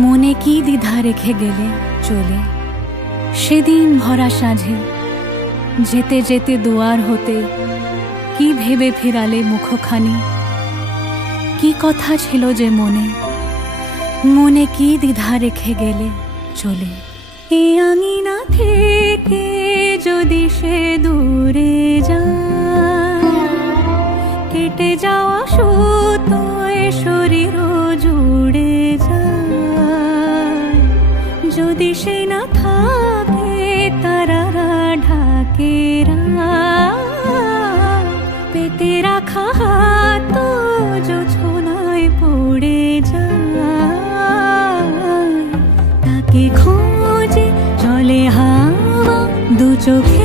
মনে কি দ্বিধা রেখে গেলে চলে সেদিন ভরা সাঁঝে, যেতে যেতে দুয়ার হতে কি ভেবে ফিরালে মুখখানি, কি কথা ছিল যে মনে, মনে কি দ্বিধা রেখে গেলে চলে। এ আঙিনা থেকে যদি সে দূরে যায়, কেটে যাওয়া সুতোয় শরীর জুড়ে যায়, যদি সে না থাকে তারারা ঢাকে রাত, পেতে রাখা হাত জোছনায় পড়ে যায়, তাকে খোঁজে চলে হাওয়া দু চোখে